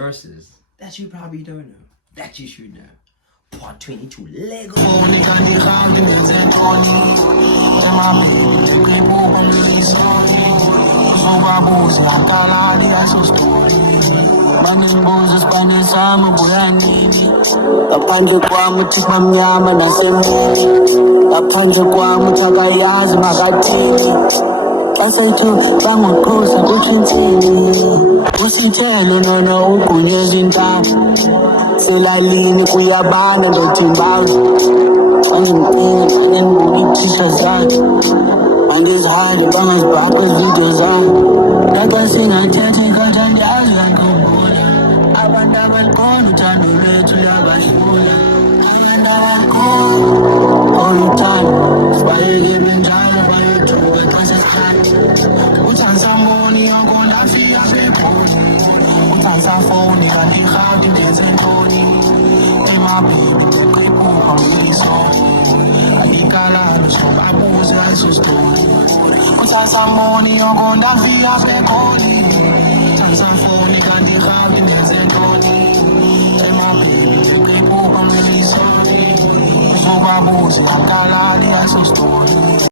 verses that you probably don't know, that you should know. Part 22, Lego. Ngaphandle kwami uthixo mnyama nasemini, ngaphandle kwami uthakayazi makathini. Xa sethu bangoqhosa kutsho intsini, usithele nona ugunyeza intaba. Selalini kuyabana ndothimbazi, angimcini angendibuka iithisha zakhe, andizihali bangazibhaqe izividiyo zakhe. Naxa singathetha ikhatha ndiyazi yankqubula, abantu abalikhona uthando lwethu luyabahlula. Abantu abalikhona oluthando sibayeke benjalo bayothuka xa sesihlala. Uthi andisamboni yonke ndafika seGoli, uthi andisafowuni kanti irhawuti ndenze ntoni. Emabhelu qephupha ngiyisona, angikalali njengoba babuze ayisositori. Uthi andisamboni yonke ndafika seGoli, uthi andisafowuni